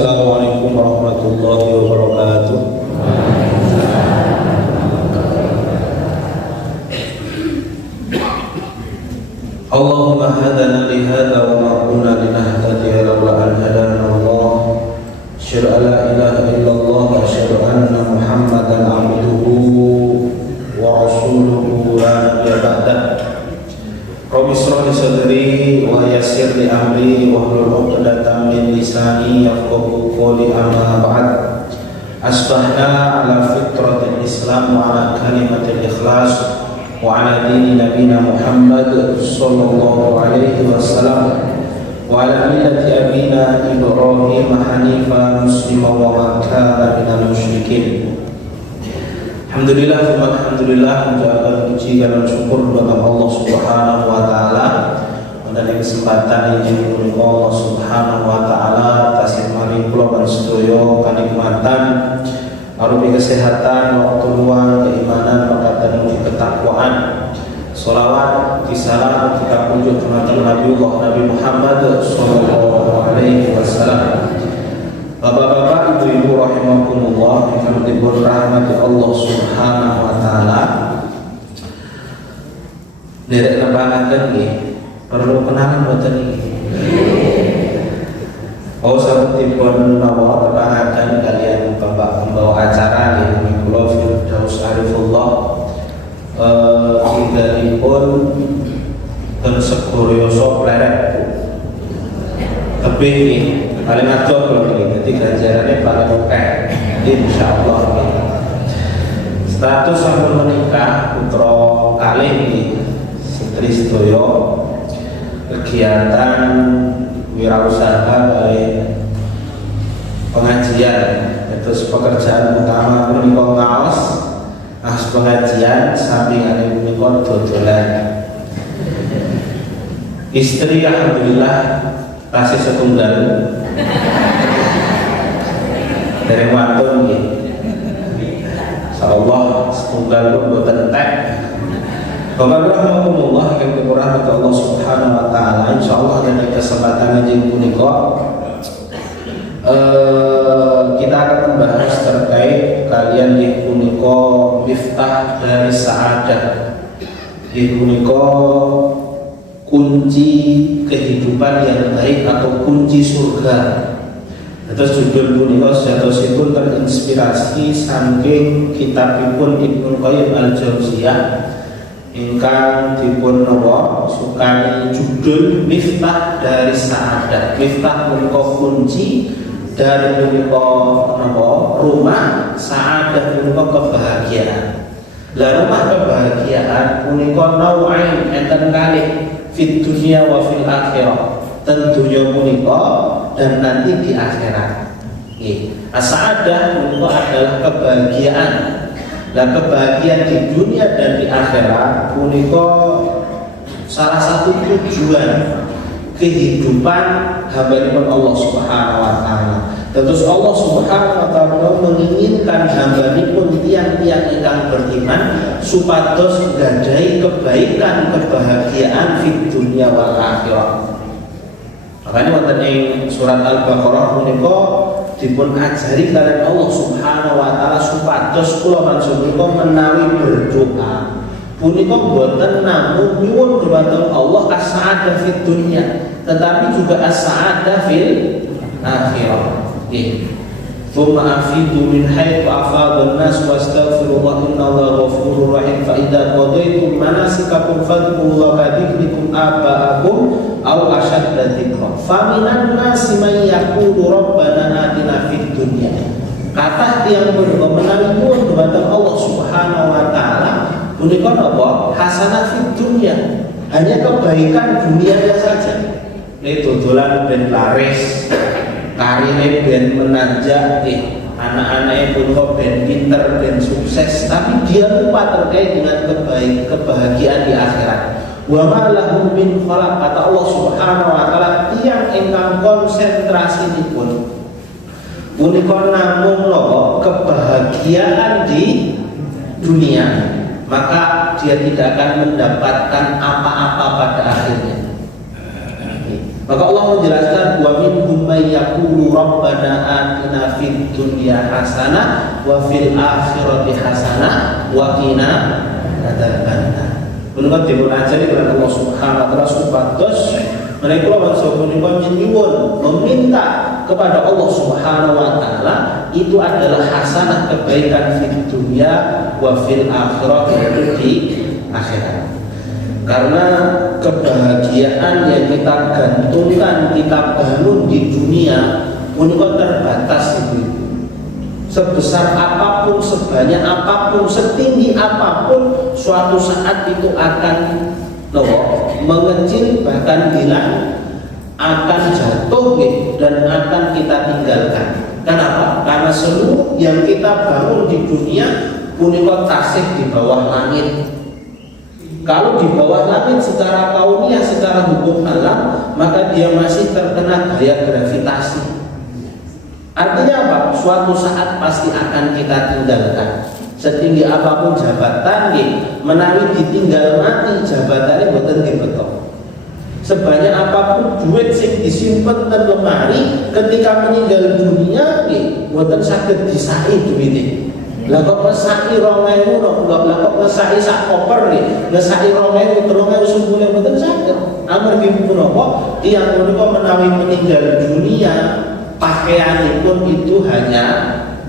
Assalamualaikum warahmatullahi wabarakatuh. Allahumma hadana li hadha wa ma kunna linahtadiya lawla an hadana Allah. Asyhadu an la ilaha illallah wa asyhadu anna Muhammadan abduhu wa rasuluhu la nabiyya ba'dah. Rabbi shrah li sadri wa yassir li amri wahlul 'uqdatam min lisani yafqahu qawli, amma ba'd. Asbahna ala fitratil Islam wa ala kalimatil ikhlas wa ala dini nabiyina Muhammad sallallahu alaihi wasallam wa ala millati abina Ibrahim hanifan musliman wa ma kana minal musyrikin. Alhamdulillah, alhamdulillah, mengucapkan puji dan syukur kepada Allah Subhanahu wa taala pada kesempatan ini menika Allah Subhanahu wa taala tasih maring kula lan sedaya kanikmatan arupi kesehatan, waktu luang, keimanan, dan ketakwaan. Sholawat disalam kita kunjung kepada Nabi Muhammad sallallahu alaihi wasallam. Bapak-bapak, ibu-ibu rahimakumullah, yang diberi rahmat Allah Subhanahu wa taala. Derek nepangaken nggih, perlu kenalan mboten niki? Oh, sampun nawa nepangaken kalian Bapak pembawa acara nggih kula Firdaus Arifullah. Inggalipun ten Segoryoso Pleret. Tebih nggih. Paling adoh kalau ini, jadi ganjarannya paling oke, insyaallah. Status sampun menikah putra kalih ini, setri sedoyo, kegiatan wirausaha dari pengajian, terus pekerjaan utama menika ngaos, pengajian sampingan menika dodolan. Istri alhamdulillah tasih setunggal. Dari wantun nggih. Insyaallah setunggal pun boten entek. Bapak rahmatullah yang dirahmati Allah Subhanahu wa taala, insyaallah dari kesempatan yang punika kita akan membahas terkait kalian di punika miftah dari sa'adah. Di punika kunci kehidupan yang baik atau kunci surga. Terus judul punika sejatosipun terinspirasi saking kitabipun Ibnu Qayyim al-Jauziyah ingkang dipun nawa sukani judul Miftah dari Sa'adah. Miftah punika kunci dari punika napa rumah, sa'adah punika kebahagiaan. Lah rumah kebahagiaan punika nau'ain enten kalih fit dunya wa fil akhirah. Tentunya punika dan nanti di akhirat. As-sa'adah punika adalah kebahagiaan. Dan kebahagiaan di dunia dan di akhirat punika salah satu tujuan kehidupan hamba-hamba Allah Subhanahu wa taala. Tentu Allah Subhanahu wa taala menginginkan hamba-hamba tiang-tiang ingkang beriman supados nggadahi kebaikan kebahagiaan di dunia wal akhirah. Makanya wonten ing surat Al-Baqarah menika dipun ajari kalian Allah Subhanahu wa taala supados kula panjenengan menawi berdoa punika boten namung nyuwun dhumateng Allah as-sa'adah fid dunya, tetapi juga as-sa'adah fil akhirah. Nggih. Tsumma afidu min haitsu afadha an-nas wastaghfirullah innallaha ghafurur rahim fa idza qadaytum manasikakum fadhkurullaha kadzikrikum aba'akum aw ashadda dzikra faminan nasi may yaqulu rabbana atina fid dunya. Kata yang menawi nyuwun dhumateng Allah Subhanahu wa taala punika napa hasanah fid dunya, hanya kebaikan dunianya saja. Nek dodolan ben laris, karine ben menanjak, anak-anaknya punika ben pinter, ben sukses, tapi dia lupa terkait dengan kebahagiaan di akhirat. Wa ma lahum min khalaq, kata Allah Subhanahu wa taala, tiyang ingkang konsentrasinipun punika namung napa kebahagiaan di dunia, maka dia tidak akan mendapatkan apa-apa pada akhirnya. Maka Allah menjelaskan wa minhum may yaqulu rabbana atina fid dunya hasanah wa fil akhirati hasanah wa qina adzabannar. Menika dipunajari oleh Allah Subhanahu wa taala supados mereka menyuwun meminta kepada Allah Subhanahu wa taala itu adalah hasanah kebaikan fid dunya wa fil akhirati, yaitu di akhirat. Karena kebahagiaan yang kita gantungkan, kita bangun di dunia menika terbatas itu. Sebesar apapun, sebanyak apapun, setinggi apapun, suatu saat itu akan mengecil, bahkan hilang, akan jatuh dan akan kita tinggalkan. Kenapa? Karena seluruh yang kita bangun di dunia punika tasik di bawah langit. Kalau di bawah langit secara kauniyah, secara hukum alam, maka dia masih terkena gaya gravitasi. Artinya apa? Suatu saat pasti akan kita tinggalkan. Setinggi apapun jabatan, menawi ditinggal mati jabatannya boten dibetok. Sebanyak apapun duit sing disimpen ten lemari, ketika meninggal dunia, boten saged disai duitnya. Lah kok mesaki 2000 lah kok mesaki sak koper mesaki 2000 3010 mboten saged. Amargi punapa tiyang menika menawi meninggal dunia pakaianipun itu hanya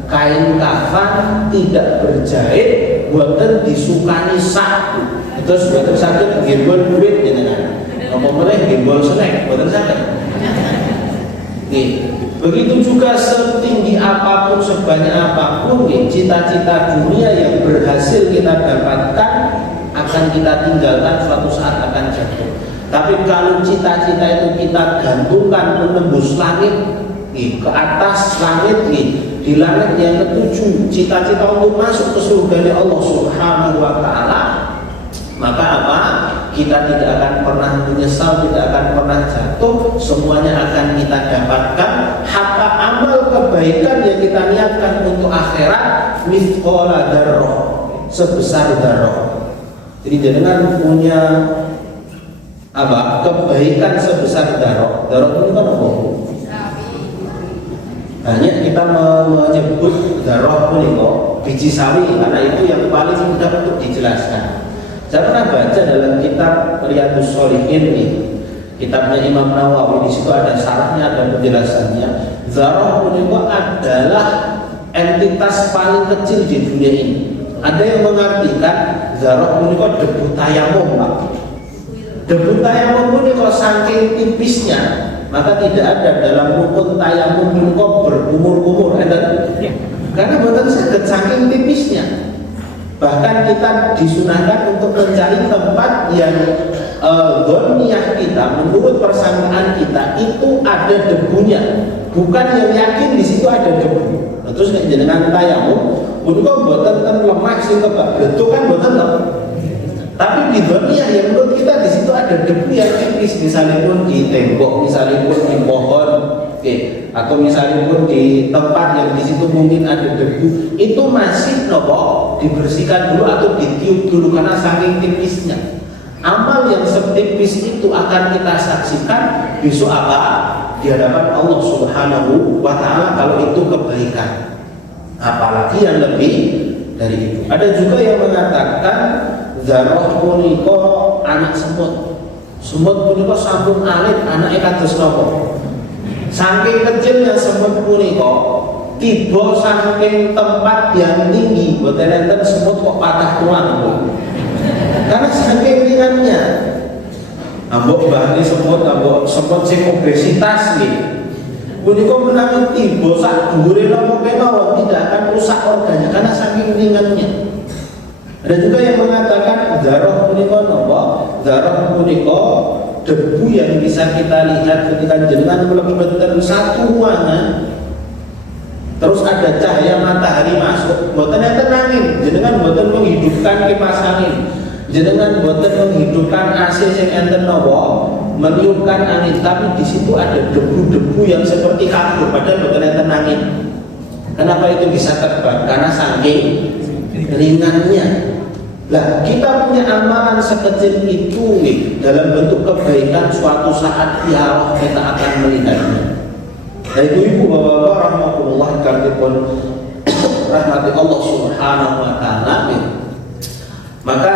kain kafan tidak berjahit, boten disukani sak. Terus boten saged nggembol duit jenengan. Apa meneh nggembol snack boten saged. Begitu juga setinggi apapun, sebanyak apapun cita-cita dunia yang berhasil kita dapatkan akan kita tinggalkan, suatu saat akan jatuh. Tapi kalau cita-cita itu kita gantungkan menembus langit, ke atas langit, di langit yang ketujuh, cita-cita untuk masuk ke surga Allah Subhanahu wa taala, maka apa? Kita tidak akan pernah menyesal, tidak akan pernah jatuh, semuanya akan kita dapatkan. Hatta amal kebaikan yang kita niatkan untuk akhirat mithqala dzarrah, sebesar dzarrah. Jadi dengan punya apa? Kebaikan sebesar dzarrah. Dzarrah itu kan apa? Banyak kita menyebut dzarrah punika biji sawi karena itu yang paling mudah untuk dijelaskan. Saya pernah baca dalam kitab Riyadhus Shalihin ini, kitabnya Imam Nawawi, di situ ada syarahnya, ada penjelasannya. Dzarrah punika adalah entitas paling kecil di dunia ini. Ada yang mengartikan dzarrah punika debu tayamum, Pak. Debu tayamum punika saking tipisnya, maka tidak ada dalam rukun tayamum punika berkumur-kumur. Karena boten saged saking tipisnya. Bahkan kita disunahkan untuk mencari tempat yang dhonniyah kita, menurut persangkaan kita itu ada debunya, bukan yang yakin di situ ada debu. Nah, terus nek jenengan tayamum, punika boten ten lemah sing kebak bletuk kan boten lho. Tapi di dhonniyah yang menurut kita di situ ada debu yang tipis, misalnya pun di tembok, misalnya pun di pohon, atau misalnya pun di tempat yang di situ mungkin ada debu, itu masih dibersihkan dulu atau ditiup dulu karena saking tipisnya. Amal yang setipis itu akan kita saksikan besok apa? Di hadapan Allah Subhanahu wa taala kalau itu kebaikan. Apalagi yang lebih dari itu. Ada juga yang mengatakan dzarrah punika anak semut. Semut punika sampun alit anake kados napa? Saking kecilnya semut punika tiba saking tempat yang tinggi, boten enten semut kok patah tulang, Bu. Karena saking ringannya. Ambok bahane semut, ambok semut sing obesitas nggih. Punika menawi tiba sak dhuwure napa kemawon tidak akan rusak organnya karena saking ringannya. Ada juga yang mengatakan dzarrah punika napa? Dzarrah punika debu yang bisa kita lihat ketika jenengan mlebeten satu ruangan, terus ada cahaya matahari masuk, boten enten angin, jenengan boten menghidupkan kipas angin, jenengan boten menghidupkan AC sing enten napa, meniupkan angin, tapi di situ ada debu-debu yang seperti kabut padahal boten enten angin. Kenapa itu bisa terbang? Karena saking ringannya. Lah kita punya amalan sekecil itu dalam bentuk kebaikan, suatu saat ya Allah kita akan melihatnya. Nah itu ibu bapak rahmatullah karbipun rahmati Allah subhanahu wa ta'ala. Maka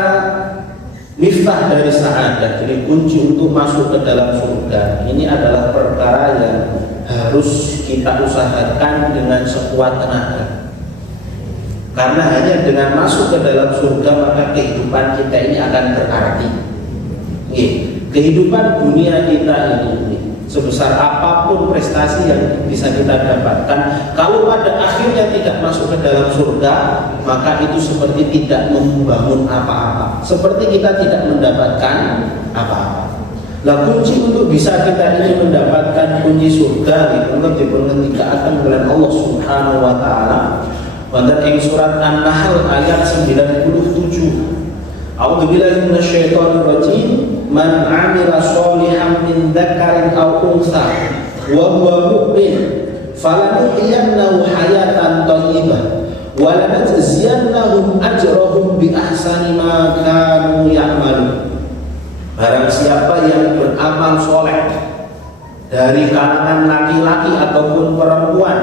miftah dari sa'adah, jadi kunci untuk masuk ke dalam surga, ini adalah perkara yang harus kita usahakan dengan sekuat tenaga. Karena hanya dengan masuk ke dalam surga maka kehidupan kita ini akan berarti. Kehidupan dunia kita ini sebesar apapun prestasi yang bisa kita dapatkan, kalau pada akhirnya tidak masuk ke dalam surga, maka itu seperti tidak membangun apa-apa, seperti kita tidak mendapatkan apa-apa. Nah kunci untuk bisa kita ini mendapatkan kunci surga itu diberikan oleh Allah Subhanahu wa ta'ala. Wonten ing surat An-Nahl ayat 97. A'udzubillahi minasyaitonir rajim. Man 'amila sholihan min dzakarin aw untha wa huwa mu'min falanuhyiyannahu hayatan thayyibah wa lanajziyannahum ajrahum bi ahsani ma kanu ya'malun. Barang siapa yang beramal soleh dari kalangan laki-laki ataupun perempuan,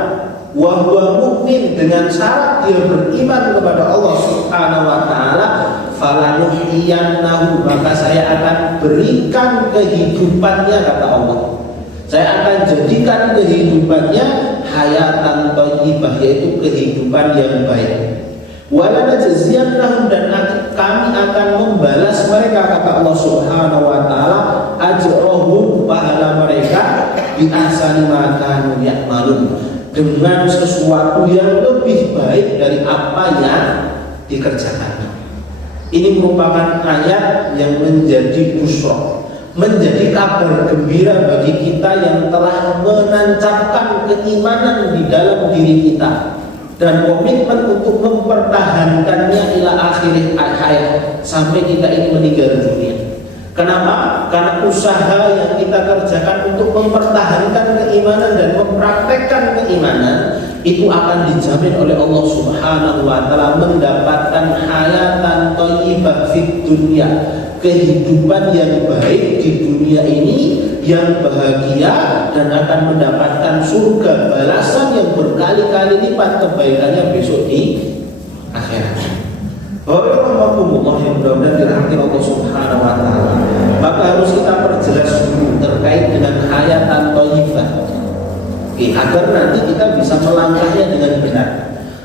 wa huwa mukmin, dengan syarat dia beriman kepada Allah Subhanahu wa ta'ala, falanuhyiyannahu, maka saya akan berikan kehidupannya, kata Allah, saya akan jadikan kehidupannya hayatan thayyibah, yaitu kehidupan yang baik. Walanajziyannahum, dan kami akan membalas mereka, kata Allah Subhanahu wa ta'ala, ajrahum, pahala mereka, bi ahsani ma kanu ya'malun, dengan sesuatu yang lebih baik dari apa yang dikerjakan. Ini merupakan ayat yang menjadi busra, menjadi kabar gembira bagi kita yang telah menancapkan keimanan di dalam diri kita dan komitmen untuk mempertahankannya ila akhir hayat, sampai kita ini meninggal dunia. Kenapa? Karena usaha yang kita kerjakan untuk mempertahankan keimanan dan mempraktekkan keimanan itu akan dijamin oleh Allah Subhanahu wa ta'ala mendapatkan hayatan thayyibah fid dunya, kehidupan yang baik di dunia ini yang bahagia, dan akan mendapatkan surga, balasan yang berkali-kali lipat kebaikannya besok di akhirat. Waalaikumsalam yang mudah-mudahan dirahmati Allah Subhanahu wa ta'ala. Maka harus kita perjelas dulu terkait dengan hayatan thayyibah, agar nanti kita bisa melangkahnya dengan benar.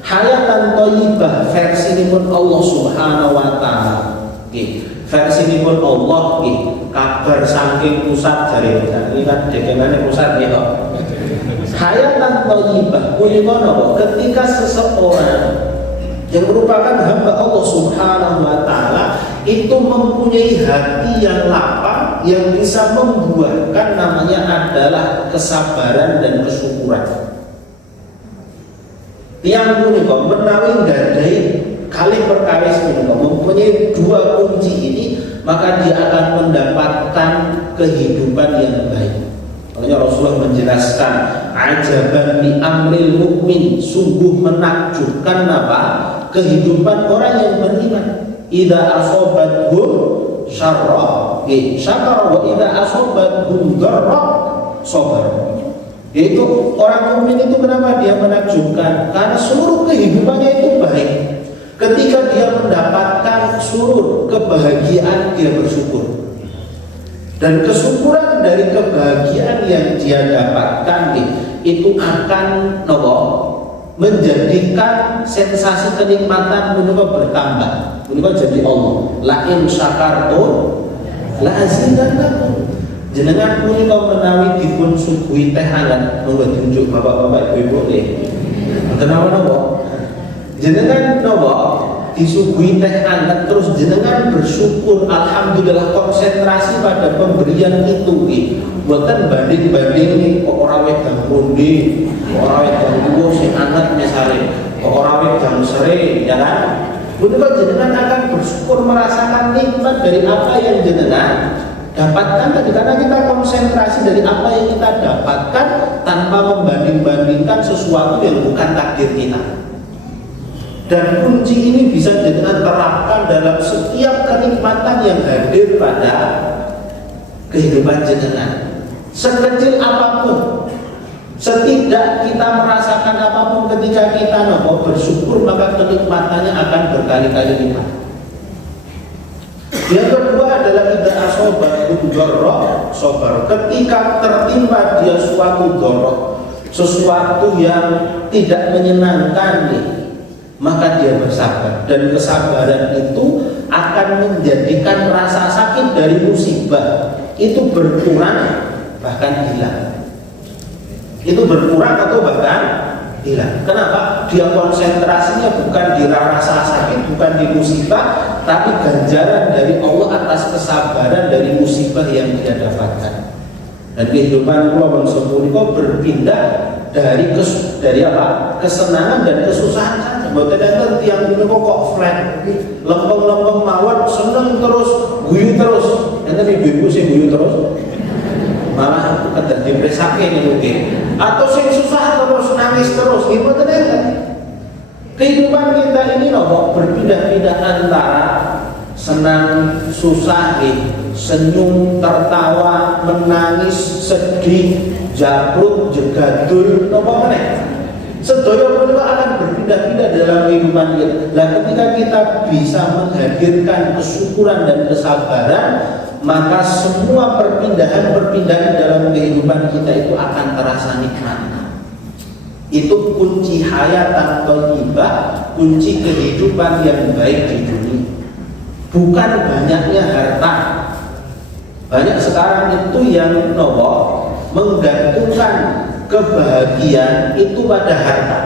Hayatan thayyibah versi ini pun Allah Subhanahu wa ta'ala, versi ini pun Allah, kabar saking pusat dari kita. Ini kan dekengannya pusat ya kok. Hayatan thayyibah punika ketika seseorang yang merupakan hamba Allah Subhanahu wa ta'ala itu mempunyai hati yang lapang, yang bisa membuahkan namanya adalah kesabaran dan kesyukuran. Yang punika menawi gadai kali perkara punika mempunyai dua kunci ini, maka dia akan mendapatkan kehidupan yang baik. Makanya Rasulullah menjelaskan, ajaban li amril mukmin, sungguh menakjubkan apa? Kehidupan orang yang beriman. Idza asobathum syarra syakara wa idza asobathum dharra sabar. Yaitu orang mukmin itu kenapa dia menakjubkan? Karena seluruh kehidupannya itu baik. Ketika dia mendapatkan surur, kebahagiaan, dia bersyukur. Dan kesyukuran dari kebahagiaan yang dia dapatkan itu akan menjadikan sensasi kenikmatan menika bertambah. Menika jadi Allah. La in syakartum la azidannakum. Jenengan punika menawi dipun suguhi teh hangat, monggo tunjuk bapak-bapak ibu-ibu nggih. Mboten napa-napa. Jenengan napa disuguhi teh hangat terus jenengan bersyukur, alhamdulillah, konsentrasi pada pemberian itu buatan banding-banding kok ora wedang pundi, kok ora wedang tuwa sing hangat misale, kok ora wedang sere, ya kan? Punika jenengan akan bersyukur, merasakan nikmat dari apa yang jenengan dapatkan tadi, karena kita konsentrasi dari apa yang kita dapatkan tanpa membanding-bandingkan sesuatu yang bukan takdir kita. Dan kunci ini bisa dengan terapkan dalam setiap kenikmatan yang hadir pada kehidupan jenengan. Sekecil apapun, setidak kita merasakan apapun ketika kita bersyukur, maka kenikmatannya akan berkali-kali lipat. Yang kedua adalah idza asobatun dharra sabar. Ketika tertimpa dia suatu dharra, sesuatu yang tidak menyenangkan nih, maka dia bersabar, dan kesabaran itu akan menjadikan rasa sakit dari musibah itu berkurang bahkan hilang. Itu berkurang atau bahkan hilang. Kenapa? Dia konsentrasinya bukan di rasa sakit, bukan di musibah, tapi ganjaran dari Allah atas kesabaran dari musibah yang dia dapatkan. Dan kehidupan kula sepunika berpindah dari kesenangan dan kesusahan saja. Mboten enten tiyang menika kok flat, lempeng-lempeng mawon, seneng terus, guyu terus. Enten ibu-ibu sing guyu terus, malah kedah depresake niku nggih. Atau sing susah terus, nangis terus, nggih mboten enten. Kehidupan kita ini berpindah-pindah antara senang, susah, senyum, tertawa, menangis, sedih, jabrut, jegadul, napa meneh. Sedaya punika akan berpindah-pindah dalam kehidupan kita. Nah, ketika kita bisa menghadirkan kesyukuran dan kesabaran, maka semua perpindahan dalam kehidupan kita itu akan terasa nikmat. Itu kunci hayatan thayyibah, kunci kehidupan yang baik di dunia. Bukan banyaknya harta. Banyak sekarang itu yang menggantungkan kebahagiaan itu pada harta.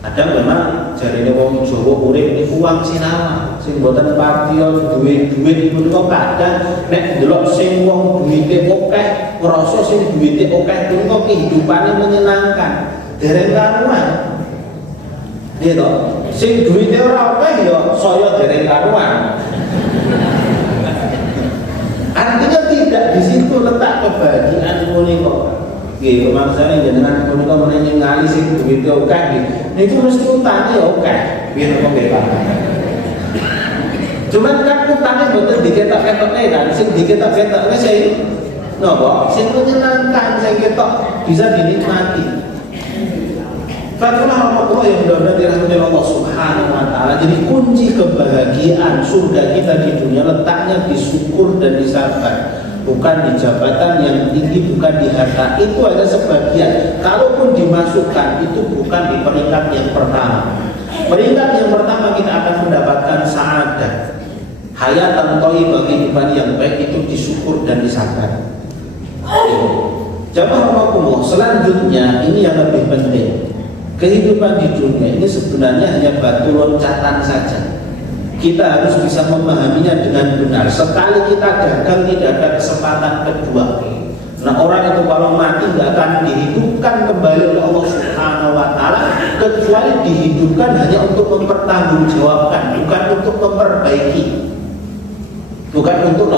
Ada memang jarine wong Jawa urip niku uang sinawa, sing mboten partiyo duit niku kadang nek ndelok sing wong duwite akeh, ngrasa sing duwite akeh niku kehidupane menyenangkan, dereng karuan. Nggih to? Sing duwite ora akeh ya saya dereng karuan. Artinya tidak di situ letak kebahagiaan punika. Nggih, pemangsane jenengan punika menawi ngali sing duwite akeh nggih. Niku mesti utange ya akeh. Piye kok nggih Pak? Cuman kan utange mboten diketok-ketokne kan, sing diketok-ketokne sing sing menyenangkan, sing ketok bisa dinikmati. Fatulah Allah yang benar-benar dirahmati Allah Subhanahu wa taala. Jadi kunci kebahagiaan surga kita di dunia letaknya di syukur dan di sabar. Bukan di jabatan yang tinggi, bukan di harta. Itu hanya sebagian. Kalaupun dimasukkan, itu bukan di peringkat yang pertama. Peringkat yang pertama kita akan mendapatkan sa'adah, hayatan thayyibah, kehidupan yang baik itu disyukur dan disabar. Jamaah Allah, selanjutnya ini yang lebih penting. Kehidupan di dunia ini sebenarnya hanya batu loncatan saja. Kita harus bisa memahaminya dengan benar. Sekali kita gagal, tidak ada kesempatan kedua. Nah, orang itu kalau mati tidak akan dihidupkan kembali oleh Allah Subhanahu wa taala, kecuali dihidupkan hanya untuk mempertanggungjawabkan, bukan untuk memperbaiki. Bukan untuk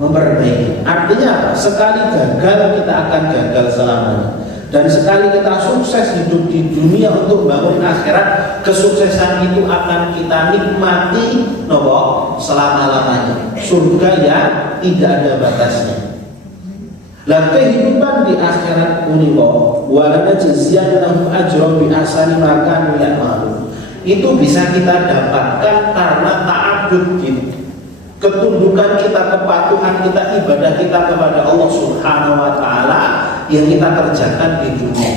memperbaiki. Artinya apa? Sekali gagal kita akan gagal selamanya. Dan sekali kita sukses hidup di dunia untuk bangun akhirat, kesuksesan itu akan kita nikmati selama-lamanya. Surga yang tidak ada batasnya. Lah kehidupan di akhirat punika walana jaziyanahum ajra bi ahsani ma kanu ya'malun. Itu bisa kita dapatkan karena ta'abbud kita. Ketundukan kita, kepatuhan kita, ibadah kita kepada Allah Subhanahu wa taala yang kita kerjakan di dunia.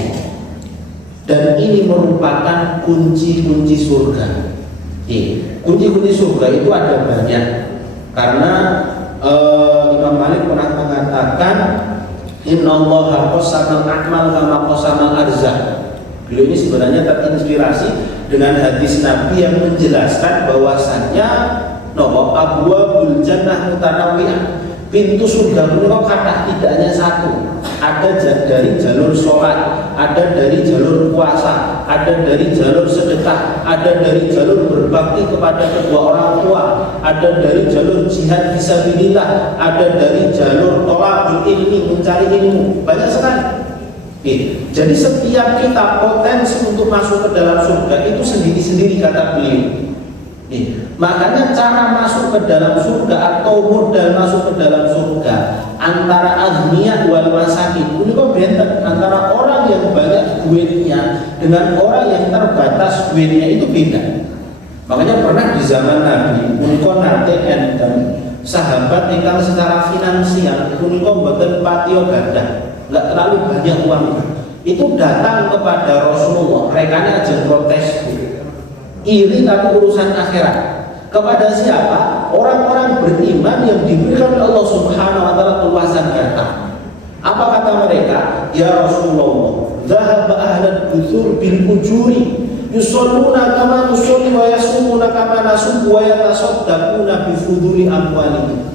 Dan ini merupakan kunci-kunci surga. Kunci-kunci surga itu ada banyak. Karena Imam Malik pernah mengatakan innallaha qasamal a'mal kama qasamal arzaq. Beliau ini sebenarnya terinspirasi dengan hadis Nabi yang menjelaskan bahwasannya abwabul jannah mutanawwi'ah. Pintu surga menika kathah, tidak hanya satu. Ada dari jalur sholat, ada dari jalur puasa, ada dari jalur sedekah, ada dari jalur berbakti kepada kedua orang tua, ada dari jalur jihad fisabilillah, ada dari jalur thalabul ilmi, mencari ilmu. Banyak sekali. Jadi setiap kita potensi untuk masuk ke dalam surga itu sendiri-sendiri kata beliau. Makanya cara masuk ke dalam surga atau modal masuk ke dalam surga antara agniya wal masakin ini kok beda. Antara orang yang banyak duitnya dengan orang yang terbatas duitnya itu beda. Makanya pernah di zaman Nabi punika nate enten sahabat ingkang secara finansial punika mboten patiya gadah, enggak terlalu banyak uang. Itu datang kepada Rasulullah, mereka aja protes. Iri tapi urusan akhirat. Kepada siapa? Orang-orang beriman yang diberikan oleh Allah Subhanahu wa taala luasan harta. Apa kata mereka? Ya Rasulullah, dhahaba ahlul buthur bil ujuri yusalluna kama nusalli wa yasumuna kama nasum wa yatasaddaquna bi fuduli amwalihim.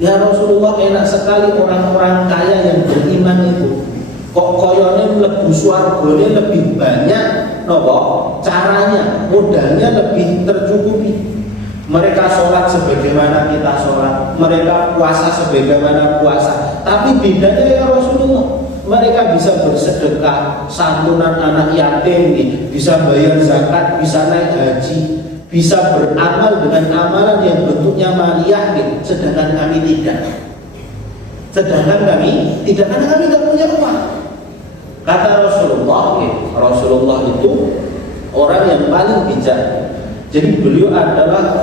Ya Rasulullah, enak sekali orang-orang kaya yang beriman itu. Kok koyone mlebu swargane lebih banyak nopo caranya, modalnya lebih tercukupi. Mereka sholat sebagaimana kita sholat, mereka puasa sebagaimana puasa. Tapi bedanya ya Rasulullah, mereka bisa bersedekah, santunan anak yatim, bisa bayar zakat, bisa naik haji, bisa beramal dengan amalan yang bentuknya maliyah, sedangkan kami tidak. Sedangkan kami tidak, karena kami tidak punya uang. Kata Rasulullah itu orang yang paling bijak. Jadi beliau adalah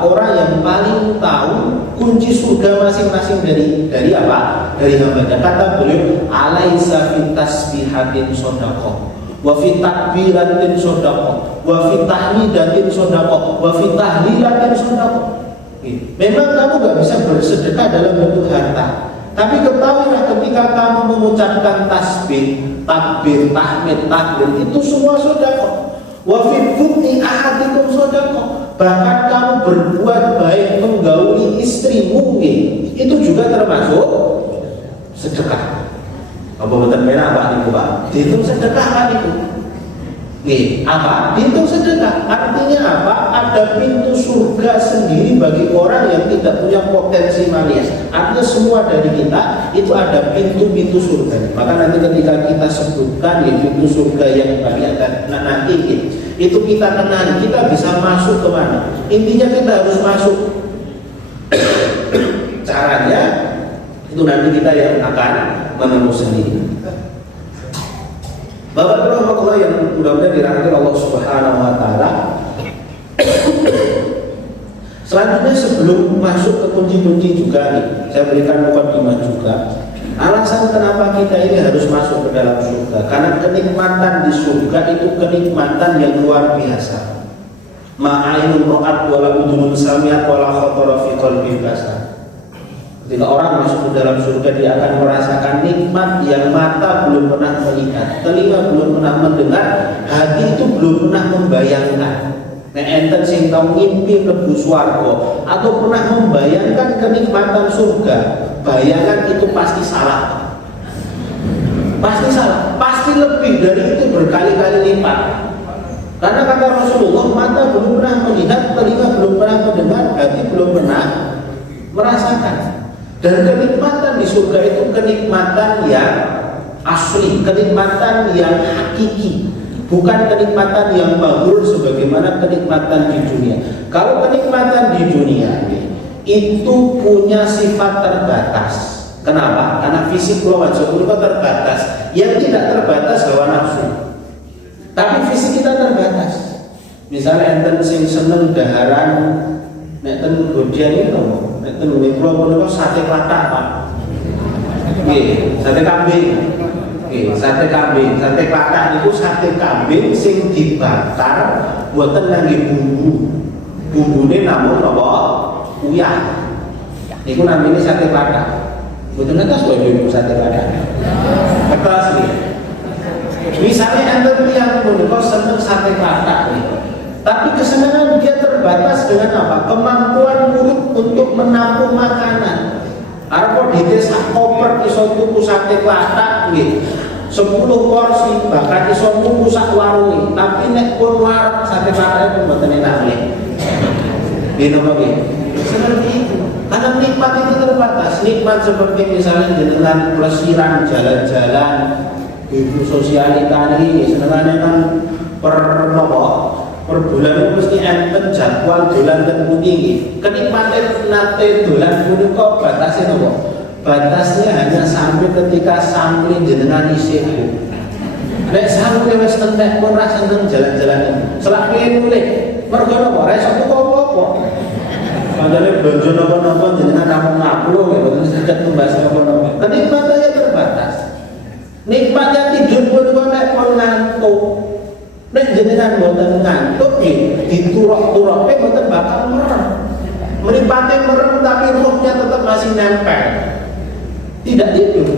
orang yang paling tahu kunci surga masing-masing dari apa? Dari hambanya. Kata beliau, alaisa fit tasbihatin shadaqah, wa fit takbiratin shadaqah, wa fit tahmidatin shadaqah, wa fit tahlilatin shadaqah. Memang kamu gak bisa bersedekah dalam bentuk harta, tapi ketahuilah ketika kamu mengucapkan tasbih, takbir, tahmid, tahlil, itu semua sedekah. Wa fi buti ahadikum sedekah. Bahkan kamu berbuat baik menggauli istrimu, itu juga termasuk sedekah. Apa betul benar Pak Ibu Pak? Itu sedekah kan itu. Apa? Itu sedekah. Artinya apa? Ada pintu surga sendiri bagi orang yang tidak punya potensi manis. Artinya semua dari kita itu ada pintu-pintu surga. Maka nanti ketika kita sebutkan pintu surga yang banyak nanti itu kita kenali, kita bisa masuk ke mana. Intinya kita harus masuk. Caranya itu nanti kita yang akan menemui sendiri. Bapak Rahmatullah yang mudah-mudahan dirahmati Allah Subhanahu wa taala. Selanjutnya sebelum masuk ke kunci-kunci juga nih, saya berikan mukadimah juga. Alasan kenapa kita ini harus masuk ke dalam surga, karena kenikmatan di surga itu kenikmatan yang luar biasa. Ma'ainun ra'at wala udhunun sami'at wala khatara fi qalbi basar. Ketika orang masuk ke dalam surga, dia akan merasakan nikmat yang mata belum pernah melihat, telinga belum pernah mendengar, hati itu belum pernah membayangkan. Nek enten sing tau ngimpi mlebu swarga atau pernah membayangkan kenikmatan surga, bayangan itu pasti salah. Pasti salah, pasti lebih dari itu berkali-kali lipat. Karena kata Rasulullah, mata belum pernah melihat, telinga belum pernah mendengar, hati belum pernah merasakan. Dan kenikmatan di surga itu kenikmatan yang asli, kenikmatan yang hakiki, bukan kenikmatan yang mahur sebagaimana kenikmatan di dunia. Kalau kenikmatan di dunia itu punya sifat terbatas. Kenapa? Karena fisik lawan itu terbatas. Yang tidak terbatas hawa nafsu. Tapi fisik kita terbatas. Misalnya enten sing seneng daharan, enten godian itu, enten pulau sate klatak Pak. Sate kambing. Sate kambing, sate klatak itu sate kambing sing dibakar buatan ngangge bumbu. Bumbune namun apa? Uyah. Niku namanya sate klatak. Mboten ngertos lho ibu sate klatak. Kertas nih. Misalnya enten yang menika seneng sate klatak nih. Tapi kesenangan dia terbatas dengan apa? Kemampuan mulut untuk menampung makanan. Arep ditesak koper iso tuku sate klatak nggih. 10 porsi bahkan iso tuku sak warung. Tapi nek pun warung sate klatak itu mboten enak nggih. Nggih napa nggih? Seperti itu. Karena nikmat itu terbatas. Nikmat seperti misalnya dengan pelesiran jalan-jalan, ibu sosialitari, senengannya kan per bulan itu mesti enten jadwal dolan dan tinggi. Kenikmatan nate dolan punika batasnya nopo? Batasnya hanya sampai ketika sampai jenengan isih. Nek sampai wis entek pun ra seneng jalan-jalan. Selak pengen mulih. Mergo napa? Ra iso apa-apa. Padahal belanja napa-napa jenengan namung ngaplo ya, boten saged membahas napa-napa. Kenikmatannya terbatas. Nikmatnya tidur pun nek pun ngantuk. Nek jenengan boten ngantuk nggih, diturok-turoke boten bakal merem. Mripate merem tapi ruhnya tetap masih nempel. Tidak tidur.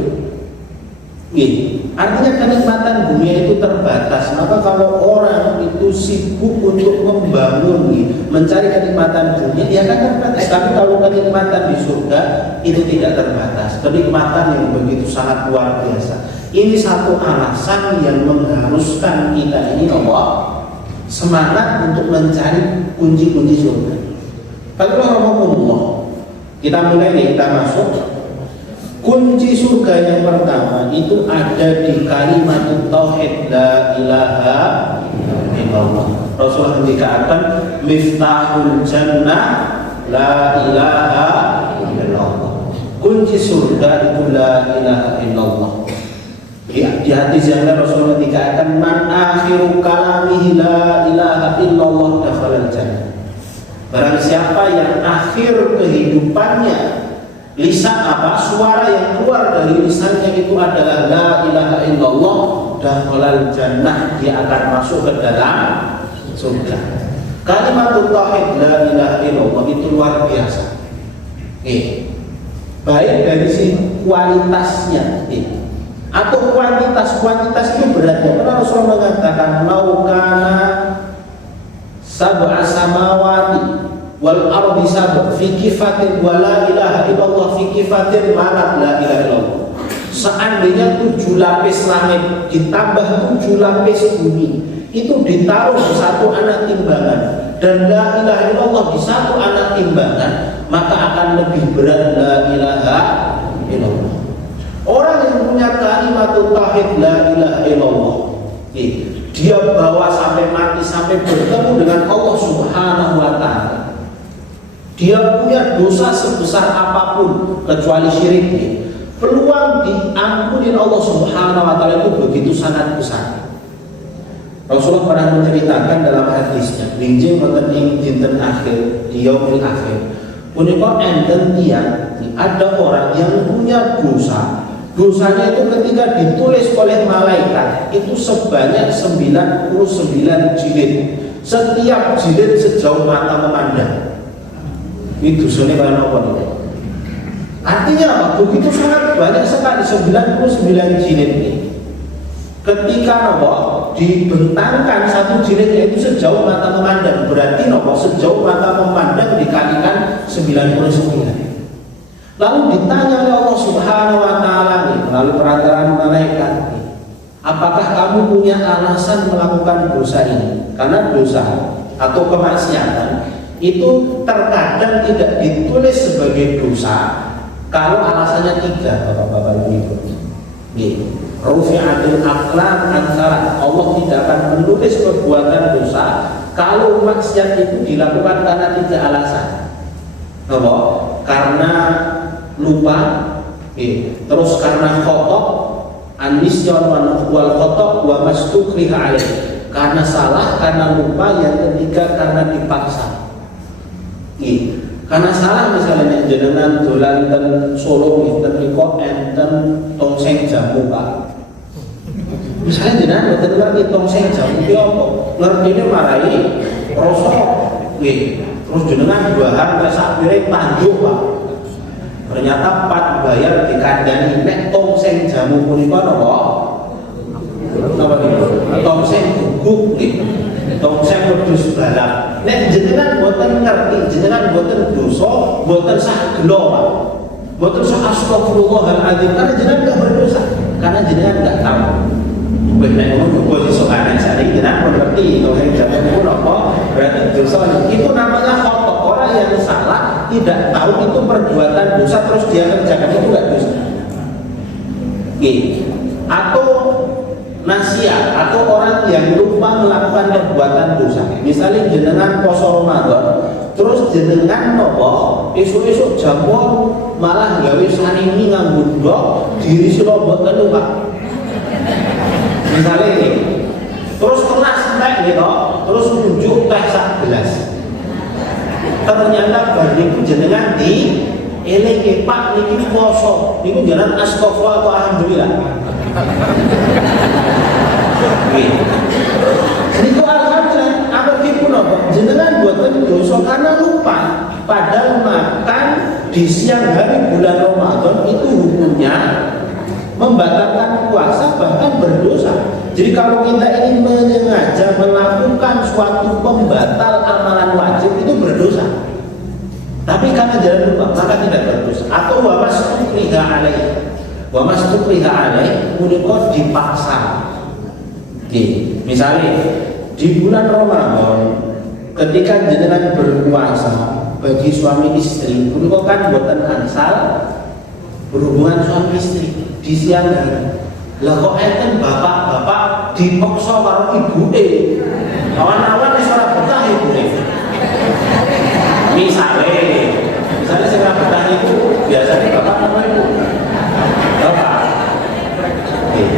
Nggih. Artinya kenikmatan dunia itu terbatas. Maka kalau orang itu sibuk untuk membangun, mencari kenikmatan dunia, dia akan terbatas. Tapi kalau kenikmatan di surga itu tidak terbatas. Kenikmatan yang begitu sangat luar biasa. Ini satu alasan yang mengharuskan kita ini semangat untuk mencari kunci-kunci surga. Kalau rahmatullah, kita mulai nih, kita masuk. Kunci surga yang pertama itu ada di kalimat tauhid la ilaha illallah. Rasulullah mengatakan miftahul jannah la ilaha illallah. Kunci surga itu la ilaha illallah. Di hadis yang lain Rasulullah mengatakan man akhiru kalamihi la ilaha illallah dakhalal jannah. Barang siapa yang akhir kehidupannya lisan suara yang keluar dari lisannya itu adalah la ilaha illallah, dakhalal jannah, dia akan masuk ke dalam surga. Kalimat tauhid la ilaha illallah itu luar biasa. Baik dari sisi kualitasnya atau kuantitas itu beratnya. Karena Rasulullah mengatakan maukana sab'a samawati wal ardi sab'a fi kifatin wa la ilaha illallah fi kifatin malat la ilaha illallah. Seandainya 7 lapis langit ditambah 7 lapis bumi itu ditaruh di satu anak timbangan dan la ilaha illallah di satu anak timbangan, maka akan lebih berat la ilaha illallah. Orang yang punya kalimat tauhid la ilaha illallah, dia bawa sampai mati, sampai bertemu dengan Allah Subhanahu wa taala. Dia punya dosa sebesar apapun kecuali syirik, peluang diampuni Allah Subhanahu wa taala itu begitu sangat besar. Rasulullah pernah menceritakan dalam hadisnya, binjing wonten ing dinten akhir, di yaumil akhir. Punika enten tiyang, ada orang yang punya dosa. Dosanya itu ketika ditulis oleh malaikat itu sebanyak 99 jilid. Setiap jilid sejauh mata memandang. Itu dosanya kalian apa nih? Artinya apa? Begitu sangat banyak sekali 99 jilid ini. Ketika apa? Dibentangkan satu jilidnya itu sejauh mata memandang. Berarti apa? Sejauh mata memandang dikalikan 99. Lalu ditanya oleh Allah Subhanahu wa taala melalui perantaraan malaikat, apakah kamu punya alasan melakukan dosa ini? Karena dosa atau kemaksiatan itu terkadang tidak ditulis sebagai dosa kalau alasannya 3, Bapak-bapak Ibu. Rufi'atil aqlam antara Allah tidak akan menulis perbuatan dosa kalau maksiat itu dilakukan karena 3 alasan. Karena lupa, terus karena khotok, anisyon wal khotok wa mastukriha alaih, karena salah, karena lupa, yang ketiga karena dipaksa. Karena salah misalnya jenengan dolan ten Solo ten riko enten tongseng jamu Pak. Misalnya jenengan boten ngerti tongseng jamu ki apa? Ngertine marai rasa terus jenengan bahan sak piring tanduk Pak. Ternyata 4 bayar dikandani nek tongseng jamu punika napa? Napa niku? Tongseng guguk nggih. Tongseng wedhus balap. Nek jenengan boten ngerti, jenengan boten dosa, boten sak gelo Pak. Boten sak astagfirullahaladzim, karena jenengan enggak berdosa, karena jenengan enggak tahu. Nek ngono kok iso kanan sakniki jenengan ngerti tongseng jamu punika napa? Berarti dosa itu namanya khotok. Orang yang salah tidak tahu itu perbuatan dosa terus dia kerjakan, itu enggak dosa. Oke. Atau nasia, atau orang yang lupa melakukan perbuatan dosa. Misalnya jenengan poso Ramadan, terus jenengan nopo esuk-esuk jam malah gawe sanini nganggo ndok diri sira mboten Pak. Misalnya ini, terus kelas teh gitu, terus nunjuk teh sak gelas. Ternyata bar niku jenengan di eling Pak niki poso, niku jenengan astagfirullah atau alhamdulillah. Niku alhamdulillah, apa dipun apa? Jenengan buatan dosa karena lupa. Padahal makan di siang hari bulan Ramadan itu hukumnya membatalkan puasa, bahkan berdosa. Jadi kalau kita ingin menyengaja melakukan suatu pembatal amalan wajib itu berdosa. Tapi karena jangan lupa maka tidak berdosa. Atau wa mastukriha alaih, wa mastukriha alaih munikot dipaksa. Oke, misalnya di bulan Ramadan ketika jenengan berpuasa bagi suami istri, munikot kan buatan ansal berhubungan suami istri di siang hari. Lah kok enten bapak-bapak dipaksa karo ibuke. Awan-awan wis ora betah ibuke. Misalnya sing ora betah itu biasanya bapak apa ibu? Bapak.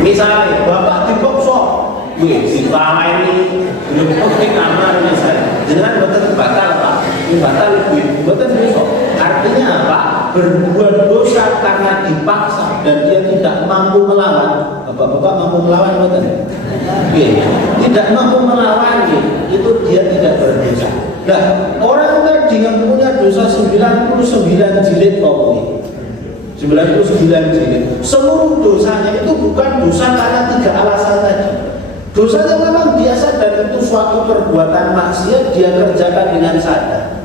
Misalnya bapak dipaksa, wih si Pak ini belum putih kamar misalnya. Jangan betul batal Pak. Ini batal ibu, betul besok. Artinya apa? Berbuat dosa karena dipaksa dan dia tidak mampu melawan. Bapak-bapak mampu melawan betul? Tidak mampu melawan itu dia tidak berdosa. Nah, orang tadi yang punya dosa 99 jilid kok 99 jilid. Seluruh dosanya itu bukan dosa karena 3 alasan tadi. Dosanya memang biasa dan itu suatu perbuatan maksiat dia kerjakan dengan sadar.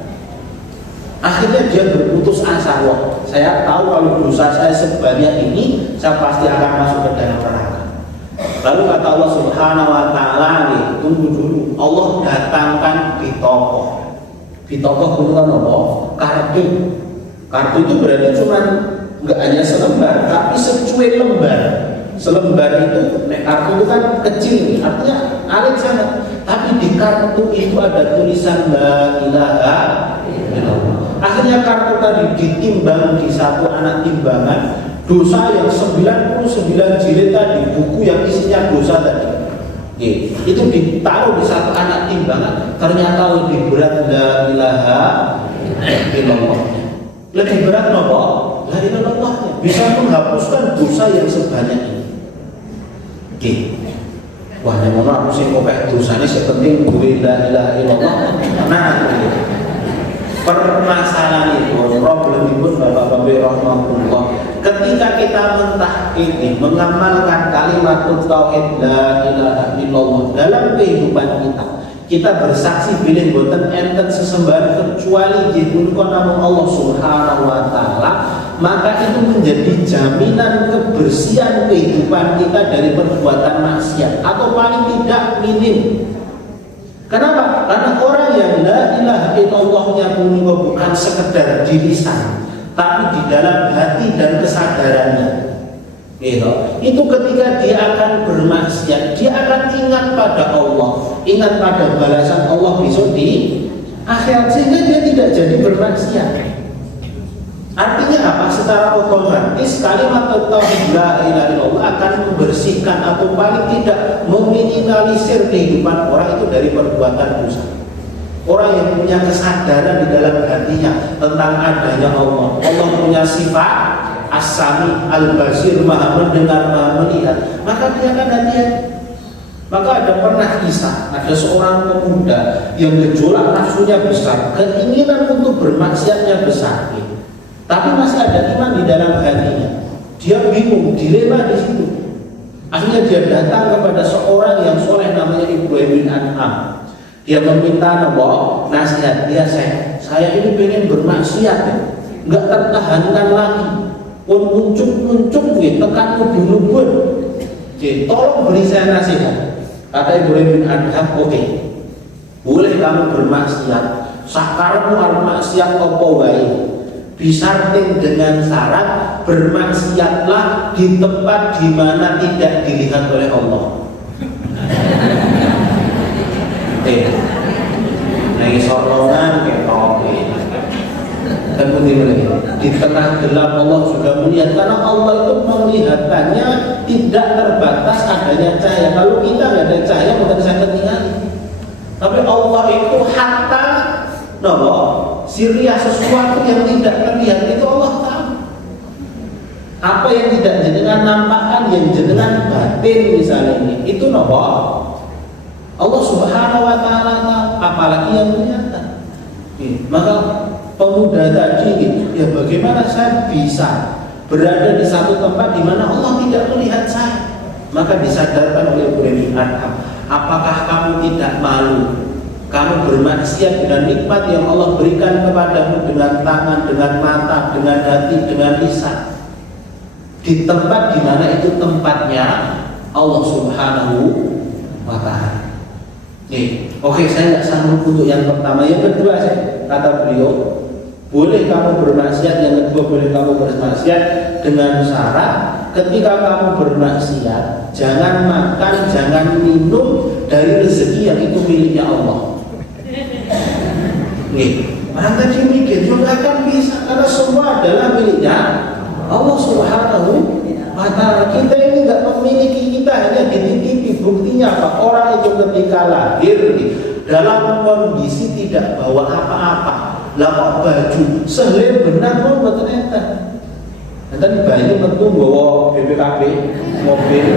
Akhirnya dia berputus asa, wah saya tahu kalau dosa saya sebanyak ini saya pasti akan masuk ke dalam neraka. Lalu kata Allah Subhanahu wa taala, tunggu dulu, Allah datangkan di toko bukan apa? Kartu. Kartu itu berarti cuma nggak hanya selembar, tapi secuil lembar. Selembar itu, kartu itu kan kecil, artinya alit sangat. Tapi di kartu itu ada tulisan La ilaha illallah. Akhirnya kartu tadi ditimbang di satu anak timbangan. Dosa yang 99 jilid tadi, buku yang isinya dosa tadi, itu ditaruh di satu anak timbangan. Ternyata lebih berat La ilaha illallah. Lebih berat apa? La ilallah bisa menghapuskan dosa yang sebanyak ini. Wah, yang mana aku sih mau kayak dosanya sepenting gue La ilaha illallah. Nah, permasalahan itu, problem itu Bapak-bapak rahmatullah. Ketika kita mentahqiq, mengamalkan kalimat tauhid La ilaha illallah dalam kehidupan kita bersaksi bilih boten enten sesembahan kecuali dipun namun Allah Subhanahu wa taala, maka itu menjadi jaminan kebersihan kehidupan kita dari perbuatan maksiat atau paling tidak minim. Kenapa? Karena orang yang La ilaha illallahnya bukan sekedar di lisan, tapi di dalam hati dan kesadarannya. Itu ketika dia akan bermaksiat, dia akan ingat pada Allah, ingat pada balasan Allah besok di akhirat, sehingga dia tidak jadi bermaksiat. Artinya apa? Secara otomatis kalimat tauhid La ilaha illallah akan membersihkan atau paling tidak meminimalisir kehidupan orang itu dari perbuatan dosa. Orang yang punya kesadaran di dalam hatinya tentang adanya Allah, Allah punya sifat As-Sami, Al-Basir, Maha mendengar, Maha melihat, maka dia akan hati-hati. Maka ada pernah kisah, ada seorang pemuda yang gejolak nafsunya besar, keinginan untuk bermaksiatnya besar, tapi masih ada iman di dalam hatinya. Dia bingung, dilema di situ. Akhirnya dia datang kepada seorang yang soleh namanya Ibrahim bin Adham. Dia meminta nasihat. Dia saya ini pengen bermaksiat, nggak tertahankan lagi. Pun muncul tekan ubun-ubun. Tolong beri saya nasihat. Kata Ibrahim bin Adham, oke, boleh kamu bermaksiat sakarmu arep maksiat apa wae. Disarting dengan syarat bermaksiatlah di tempat di mana tidak dilihat oleh Allah. Nah, sorrongan ketok. Dan di tengah gelap Allah juga melihat, karena Allah itu melihatannya tidak terbatas adanya cahaya. Kalau kita nggak ada cahaya, bukan saya ketinggalan. Tapi Allah itu hatta siriyah, sesuatu yang tidak terlihat itu Allah tahu. Apa yang tidak jenengan nampakkan, yang jenengan batin misalnya ini, itu Allah Subhanahu wa Ta'ala tahu, apalagi yang kelihatan. Maka pemuda tadi, ya bagaimana saya bisa berada di satu tempat di mana Allah tidak melihat saya? Maka disadarkan oleh Ibrahim Adam, apakah kamu tidak malu? Kamu bermaksiat dengan nikmat yang Allah berikan kepadamu, dengan tangan, dengan mata, dengan hati, dengan lisan, di tempat di mana itu tempatnya Allah Subhanahu wa Ta'ala. Oke, saya nggak sanggup untuk yang pertama. Yang kedua, kata beliau, boleh kamu bermaksiat. Yang kedua, boleh kamu bermaksiat dengan syarat ketika kamu bermaksiat, jangan makan, jangan minum dari rezeki yang itu miliknya Allah. Orang tadi mikir juga akan bisa, karena semua adalah miliknya Allah Subhanahu wa Ta'ala. Kita ini nggak memiliki, kita hanya dititipi. Buktinya apa? Orang itu ketika lahir dalam kondisi tidak bawa apa-apa, lapak baju sehelai benar pun ternyata. Nanti bayi metu bawa BPKB mobil,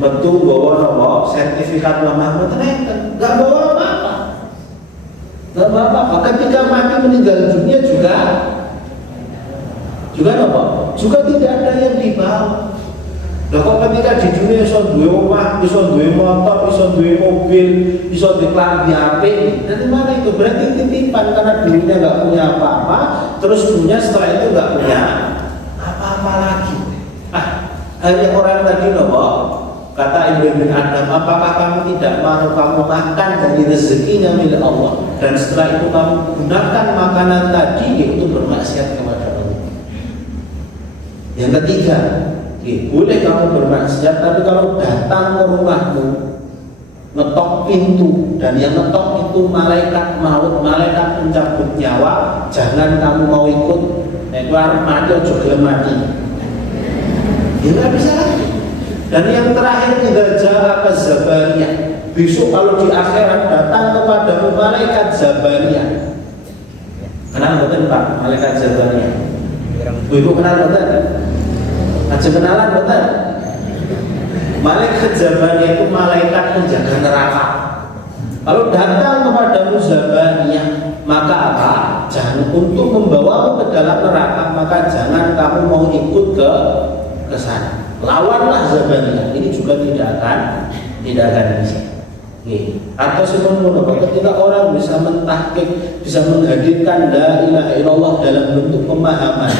metu bawa sertifikat lemah, ternyata nggak bawa apa-apa. Nggak apa-apa. Ketika mati meninggal dunia juga tidak ada yang dibawa. Lah kok ketika di dunia iso duwe omah, iso duwe motor, iso duwe mobil, iso duwe klambi apik, dari mana itu? Berarti titipan, karena dulunya nggak punya apa-apa, terus punya setelah itu nggak punya apa-apa lagi. Hanya orang tadi kata Ibrahim bin Adam, apakah kamu tidak mau kamu makan dari rezekinya milik Allah, dan setelah itu kamu gunakan makanan tadi yaitu bermaksiat kepada Allah. Yang ketiga, boleh kamu bermaksiat, tapi kalau datang ke rumahmu ngetok pintu, dan yang ngetok itu malaikat maut, malaikat pencabut nyawa, jangan kamu mau ikut. Keluar mati juga mati, ya nggak bisa lagi. Dan yang terakhir, tidak jarak ke Zabaniyah. Besok kalau di akhirat datang kepadamu malaikat Zabaniyah. Kenal betul Pak, malaikat Zabaniyah? Ibu kenal betul? Aja kenalan betul? Malaikat Zabaniyah itu malaikat penjaga neraka. Kalau datang kepadamu Zabaniyah, maka apa? Jangan untuk membawamu ke dalam neraka, maka jangan kamu mau ikut ke sana. Lawanlah Zabaniyah. Ini juga tidak akan bisa. Atau sebenarnya ketika orang bisa mentahqiq, bisa menghadirkan la ilaha illallah dalam bentuk pemahaman,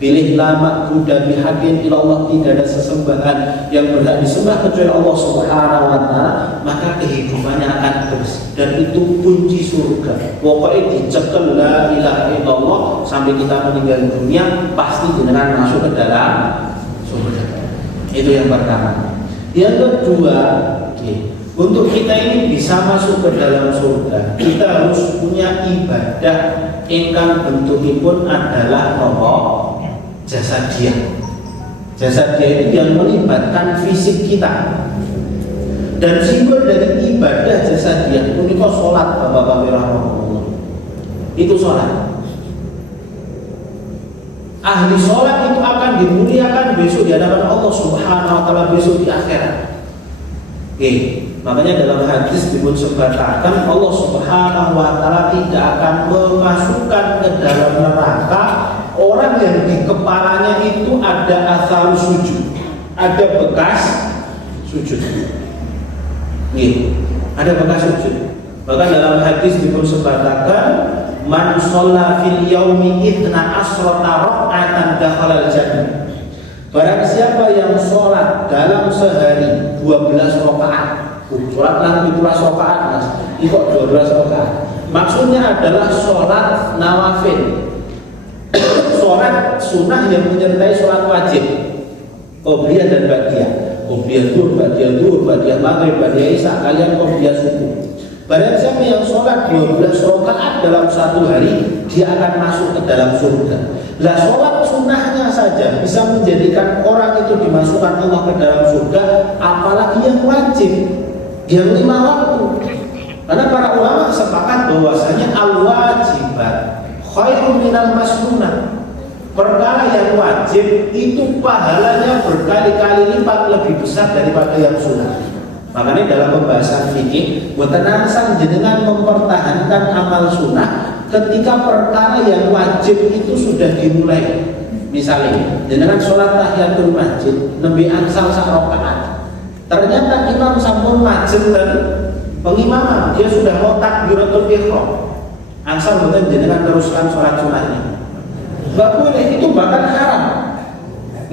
pilihlah ma'budu bihaqqin illallah, tidak ada sesembahan yang berhak disembah kecuali Allah Subhanahu wa Ta'ala, maka kehidupannya akan terus. Dan itu kunci surga. Pokoknya dicekel la ilaha illallah sampai kita meninggal dunia, pasti dengan masuk ke dalam surga. Itu yang pertama. Yang kedua, untuk kita ini bisa masuk ke dalam surga, kita harus punya ibadah ingkang bentukipun adalah jasadiah. Jasadiah itu yang melibatkan fisik kita. Dan simbol dari ibadah jasadiah itu sholat, Bapak-bapak rahimahullah. Itu sholat. Ahli sholat itu akan dimuliakan besok di hadapan Allah Subhanahu wa Ta'ala, besok di akhirat. Makanya dalam hadis disebutkan Allah Subhanahu wa Ta'ala tidak akan memasukkan ke dalam neraka orang yang di kepalanya itu ada asal sujud, ada bekas sujud. Ada bekas sujud. Bahkan dalam hadis disebutkan man sholla fil yaumi ithna asrata raka'atan dakhala al-jannah. Barang siapa yang sholat dalam sehari 12 rakaat, sholat nanti 12 rakaat mas, ini kok 12 rakaat, Maksudnya adalah sholat nawafil, sholat sunnah yang menyertai sholat wajib, qobliyah dan ba'diyah. Qobliyah zuhur, ba'diyah maghrib, ba'diyah isya, kalian qobliyah subuh. Barang siapa yang sholat 12 rakaat dalam satu hari, dia akan masuk ke dalam surga. Lah sholat sunnahnya saja bisa menjadikan orang itu dimasukkan Allah ke dalam surga, apalagi yang wajib, yang 5 waktu. Karena para ulama sepakat bahwasanya al-wajibat khairun minal masnunah. Perkara yang wajib itu pahalanya berkali-kali lipat lebih besar daripada yang sunnah. Makanya dalam pembahasan fikih, boten ansang jenengan mempertahankan amal sunnah ketika perkara yang wajib itu sudah dimulai. Misalnya, jenengan sholat tahiyatul masjid nembe angsal sak rakaat. Ternyata imam sampun majeng dan pengimaman, dia sudah mau takbiratul ihram. Angsal boten jenengan teruskan sholat sunnahnya. Enggak boleh, itu bahkan haram.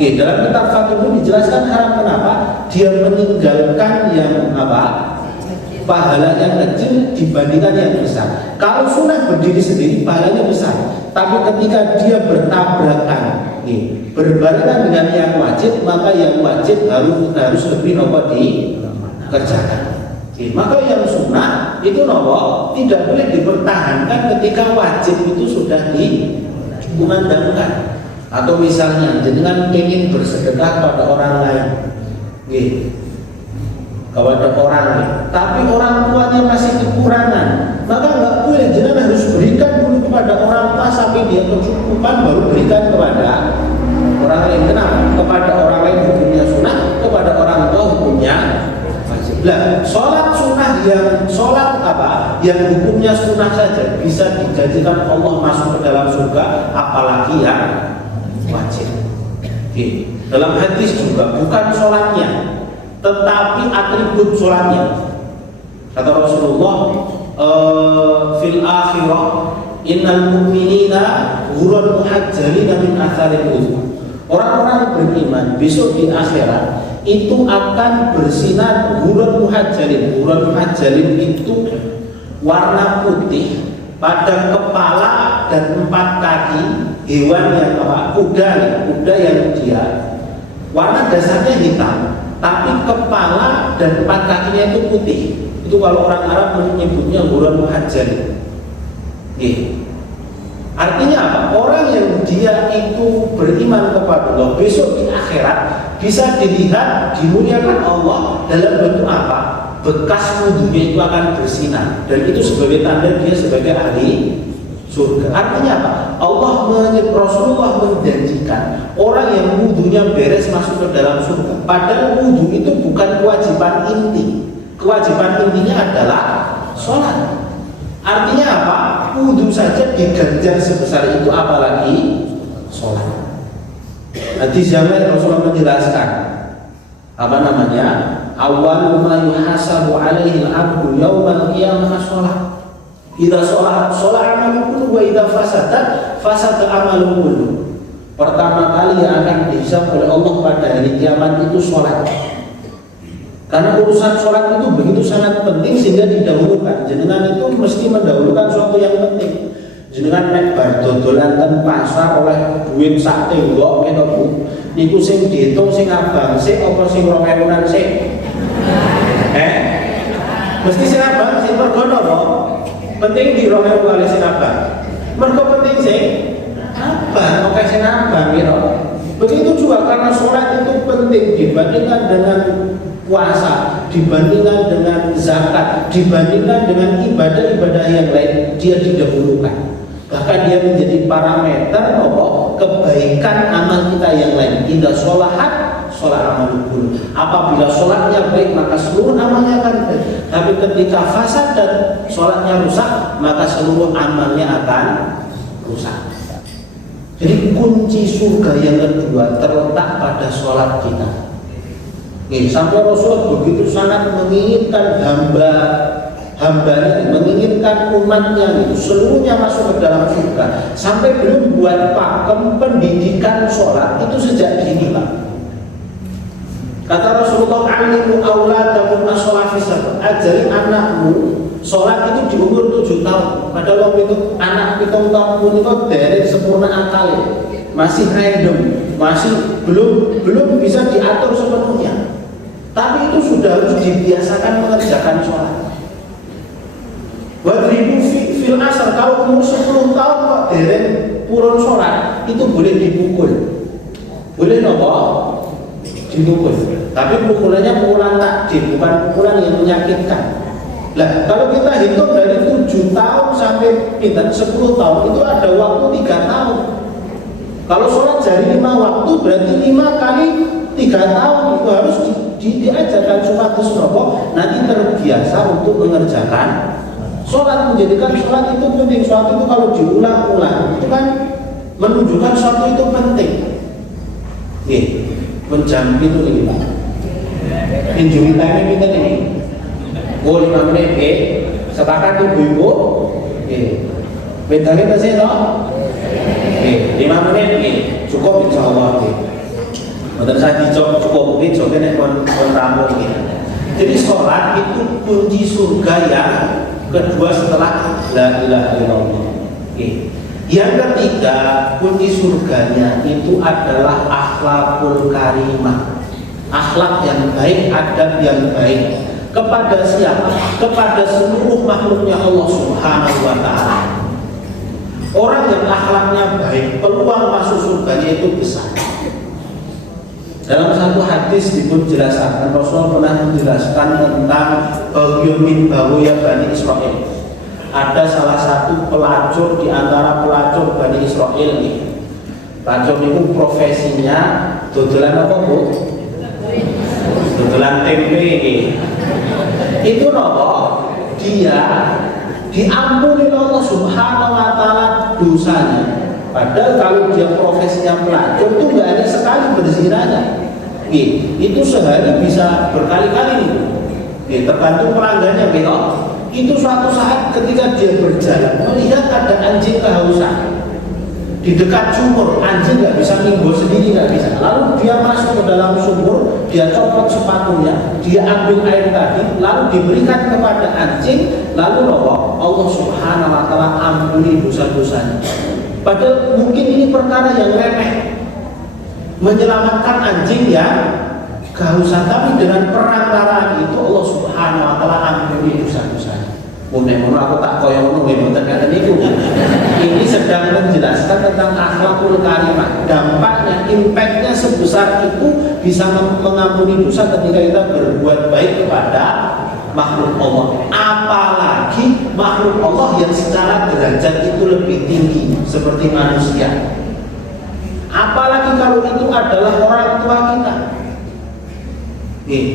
Dalam kitab Fathul dijelaskan haram kenapa? Dia meninggalkan yang apa? Pahala yang kecil dibandingkan yang besar. Kalau sunnah berdiri sendiri pahalanya besar, tapi ketika dia bertabrakan, berbarengan dengan yang wajib, maka yang wajib harus lebih nopo dikerjakan. Maka yang sunnah itu nopo tidak boleh dipertahankan ketika wajib itu sudah dikumandangkan. Atau misalnya jenengan ingin bersedekah pada orang lain, kepada orang lain, tapi orang tuanya masih kekurangan, maka nggak boleh, jenengan harus berikan dulu kepada orang tua sampai dia kecukupan, baru berikan kepada orang lain. Kenapa? Kepada orang lain hukumnya sunnah, kepada orang tua hukumnya wajib. Lah, sholat sunnah yang hukumnya sunnah saja bisa dijadikan Allah masuk ke dalam surga, apalagi yang wajib. Dalam hadis juga bukan sholatnya, tetapi atribut sholatnya. Kata Rasulullah, fil akhirah innal mu'minina ghurran muhajjalina min atharil wudu. Orang-orang beriman besok di akhirat itu akan bersinar ghurran muhajjalin. Ghurran muhajjalin itu warna putih pada kepala dan 4 kaki hewan yang apa? Kuda yang dia warna dasarnya hitam, tapi kepala dan 4 kakinya itu putih. Itu kalau orang Arab menyebutnya ghurran muhajjalin. Artinya apa? Orang yang dia itu beriman kepada Allah besok di akhirat bisa dilihat dimuliakan Allah dalam bentuk apa? Bekas wudunya itu akan bersinar, dan itu sebagai tanda dia sebagai ahli surga. Artinya apa? Rasulullah menjanjikan orang yang wudunya beres masuk ke dalam surga. Padahal wudu itu bukan kewajiban inti. Kewajiban intinya adalah sholat. Artinya apa? Wudu saja diganjar sebesar itu, apalagi sholat. Hadis yang lain Rasulullah menjelaskan awwalu ma yuhasabu alaihi al-'abdu yaumal qiyamah shalah. Idza shalat amalu kullu wa idza fasada amalu kullu. Pertama kali yang akan dihisab oleh Allah pada hari kiamat itu sholat. Karena urusan sholat itu begitu sangat penting sehingga didahulukan. Jenengan itu mesti mendahulukan sesuatu yang penting. Jenengan nek bar dodolan ten pasar oleh duit sak tenggok ngene Bu. Niku sing diitung sing abang sik apa sing 2000-an sik? Mesti sing abang sing mergo napa? Penting di 2000 kali sing abang. Mergo penting sing abang, oke sing abang gitu. Begitu juga karena sholat itu penting dibandingkan dengan puasa, dibandingkan dengan zakat, dibandingkan dengan ibadah-ibadah yang lain, dia didahulukan. Bahkan dia menjadi parameter kebaikan amal kita yang lain. Idza sholahat sholat amalul. Apabila sholatnya baik maka seluruh amalnya akan baik. Tapi ketika fasad dan sholatnya rusak maka seluruh amalnya akan rusak. Jadi kunci surga yang kedua terletak pada sholat kita. Sampai Rasul begitu sangat menginginkan hambanya, menginginkan umatnya itu seluruhnya masuk ke dalam surga. Sampai belum buat pakem pendidikan sholat itu sejak dini Pak. Kata Rasulullah, alimu auladakum as-sholat fi sabr. Ajari anakmu sholat itu di umur 7 tahun. tahun. Padahal itu anak 7 tahun pun itu dari sempurna akal, masih random, masih belum bisa diatur sepenuhnya. Tapi itu sudah harus dibiasakan mengerjakan sholat. Wadribu fil asar, kalau umur 10 tahun kok dereng purun sholat, itu boleh dipukul. Boleh nopo? Dipukul. Tapi pukulannya pukulan takdir, bukan pukulan yang menyakitkan. Nah, kalau kita hitung dari 7 tahun sampai 10 tahun, itu ada waktu 3 tahun. Kalau sholat jari 5 waktu, berarti 5 kali 3 tahun itu harus diajarkan supados nopo nanti terbiasa untuk mengerjakan sholat, menjadikan sholat itu penting. Sholat itu kalau diulang-ulang itu kan menunjukkan suatu itu penting. Nih, jam itu nih Pak. Injury time kita nih. 5 menit, sepakat ibu-ibu. Bedanya pasti toh. 5 menit, cukup insyaallah. Betul saya cukup mungkin jawabnya kon tamu gitu. Jadi sholat itu kunci surga yang kedua setelah la ilaha illallah. Yang ketiga kunci surganya itu adalah akhlakul karimah. Akhlak yang baik, adab yang baik. Kepada siapa? Kepada seluruh makhluknya Allah Subhanahu wa ta'ala. Orang yang akhlaknya baik, peluang masuk surganya itu besar. Dalam satu hadis dijelaskan, Rasulullah pernah menjelaskan tentang bagian min bawiya Bani Israel. Ada salah satu pelacur di antara pelacur Bani Israel nih. Pelacur itu profesinya dodolan apa Bu? Dodolan tempe ini. Itu nopo dia diampuni Allah Subhanahu wa ta'ala dosanya. Padahal kalau dia profesinya pelacur itu nggak ada sekali berzinanya. Itu sehari bisa berkali-kali tergantung pelanggannya gitu. Itu suatu saat ketika dia berjalan melihat ada anjing kehausan di dekat sumur, anjing nggak bisa minggul sendiri, nggak bisa. Lalu dia masuk ke dalam sumur, dia copot sepatunya, dia ambil air tadi, lalu diberikan kepada anjing, lalu Allah Subhanahu wa ta'ala ampuni dosa-dosanya. Padahal mungkin ini perkara yang remeh, menyelamatkan anjing yang kehausan, tapi dengan perantara itu Allah Subhanahu wa ta'ala ampuni dosa-dosanya. Mohon aku tak koyo ngono nggih mboten niku. Ini sedang menjelaskan tentang akhlakul karimah. Dampaknya, impactnya sebesar itu bisa mengampuni dosa ketika kita berbuat baik kepada makhluk Allah. Apalagi makhluk Allah yang secara derajat itu lebih tinggi seperti manusia. Apalagi kalau itu adalah orang tua kita.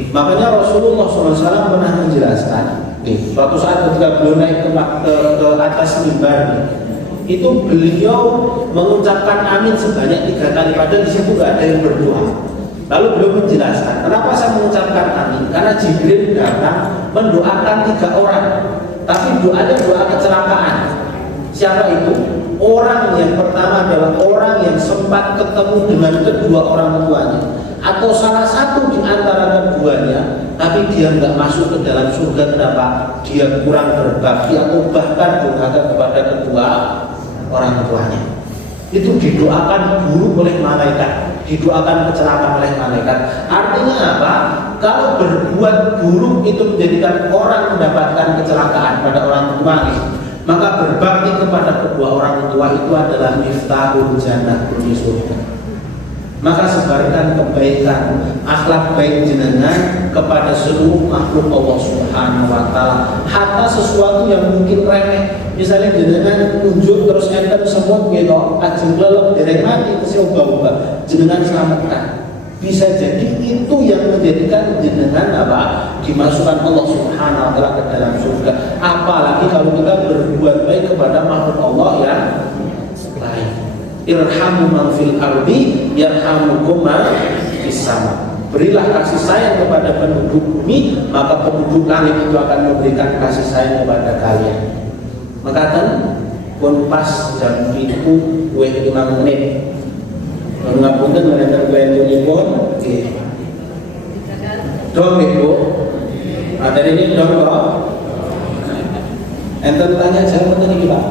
Makanya Rasulullah SAW pernah menjelaskan. Suatu saat ketika beliau naik ke atas mimbar, itu beliau mengucapkan amin sebanyak 3 kali. Padahal di situ nggak ada yang berdoa. Lalu beliau menjelaskan, kenapa saya mengucapkan amin? Karena Jibril datang mendoakan 3 orang, tapi doanya doa kecelakaan. Siapa itu? Orang yang pertama adalah orang yang sempat ketemu dengan kedua orang tuanya, atau salah satu di antara keduanya, tapi dia nggak masuk ke dalam surga. Kenapa? Dia kurang berbakti atau bahkan durhaka kepada kedua orang tuanya. Itu didoakan buruk oleh malaikat, didoakan kecelakaan oleh malaikat. Artinya apa? Kalau berbuat buruk itu menjadikan orang mendapatkan kecelakaan pada orang tua, maka berbakti kepada kedua orang tua itu adalah miftahul jannah, kunci surga. Maka sebarkan kebaikan, akhlak baik jenengan kepada seluruh makhluk Allah Subhanahu wa ta'ala. Hatta sesuatu yang mungkin remeh, misalnya jenengan tunjuk terus enten semut gitu, ajeng lelep dereng mati terus ubah-ubah, jenengan selamatkan. Bisa jadi itu yang menjadikan jenengan dimasukkan Allah Subhanahu wa ta'ala ke dalam surga. Apalagi kalau kita berbuat baik kepada makhluk Allah yang lain. Irhamu man fil ardi yarhamukum man fis sama. Berilah kasih sayang kepada penduduk bumi, maka penduduk langit itu akan memberikan kasih sayang kepada kalian. Maka kan pun pas jam itu 5 menit. Ngapunten menawi kalian nggih. Dong Ibu. Materi ini dong kok. Enten tanya saya mboten iki Pak.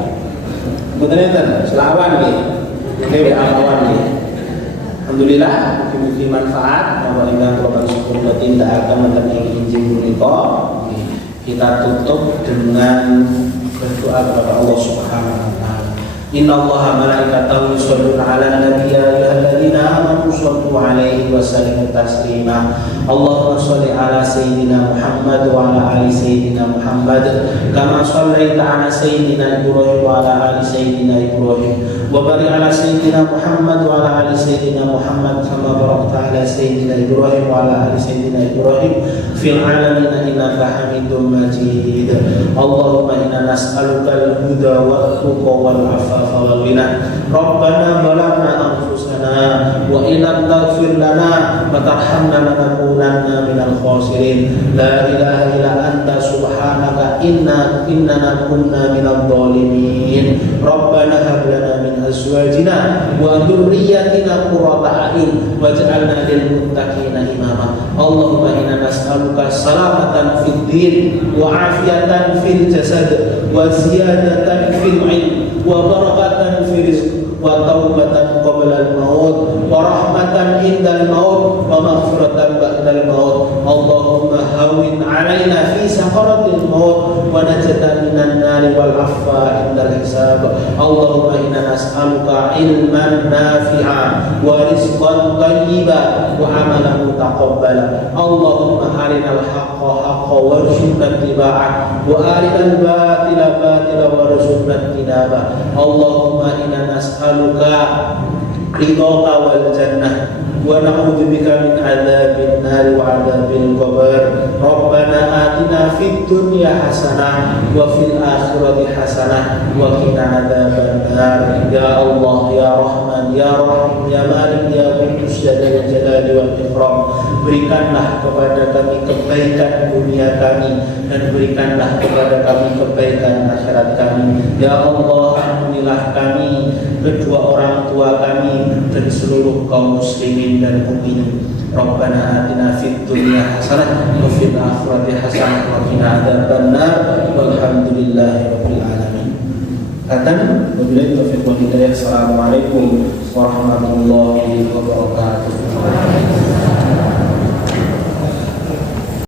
Mboten enten, selawan nggih. Dewe awan nggih. Alhamdulillah, mugi-mugi manfaat. Bahwa ingkang kula syukur tindakaken wonten ing injil punika. Kita tutup dengan berdoa kepada Allah Subhanahu wa taala. Innallaha malaikatahu yusholluna 'alan nabiy ya ayyuhalladzina amanu shallu 'alaihi wa sallimu taslima. Allahumma shalli 'ala sayyidina Muhammad wa 'ala ali sayyidina Muhammad kama shallaita 'ala sayyidina Ibrahim wa 'ala ali sayyidina Ibrahim wa barik 'ala sayyidina Muhammad wa 'ala ali sayyidina Muhammad kama barakta 'ala sayyidina Ibrahim wa 'ala ali sayyidina Ibrahim fil 'alamin innaka Hamidum Majid. Allahumma inna nas'aluka al-huda wa tuqa wal 'afafa wal ghina. Rabbana zalamna anfusana wa in lam taghfir lana wa tarhamna lanakunanna minal khasirin. La ilaha illa anta subhanaka innana kunna minadh dhalimin. Rabbana hab lana min azwajina wa dhurriyyatina qurrata a'yun waj'alna lil muttaqina imama. Allahumma inna nas'aluka salamatan fid din wa afiyatan fil jasad wa ziyadatan fil ilm wa barakatan fil rizq wa taubatan qabla al-maut wa rahmatan indal maut wa maghfiratan ba'dal maut. Allahumma hawwin 'alaina fi sakaratil maut wa najatan minan nari wal 'afwa indal hisab. Allahumma inna nas'aluka ilman nafi'a wa rizqan thayyiban wa amalan mutaqabbala. Allahumma arinal haqqa haqqan warzuqna ittiba'ah wa arinal batila batila warzuqna ijtinabah. Allahumma inna nas'aluka ridhaka wal jannah wa na'udzubika min adzabin nar wa adzabil qabr. Rabbana atina fid dunya hasanah wa fil akhirati hasanah wa qina adzaban nar. Ya Allah ya Rahman ya Rahim ya Malik ya Qudus ya Dzal Jalali wal Ikram. Berikanlah kepada kami kebaikan dunia kami dan berikanlah kepada kami kebaikan akhirat kami. Ya Allah, ampunilah kami, kedua orang tua kami dan seluruh kaum muslimin dan mukminin. Rabbana atina fid dunya hasanah wa fil akhirati hasanah wa qina adzabannar. Walhamdulillahi rabbil alamin. Wabillahi taufiq wal hidayah. Assalamualaikum warahmatullahi wabarakatuh.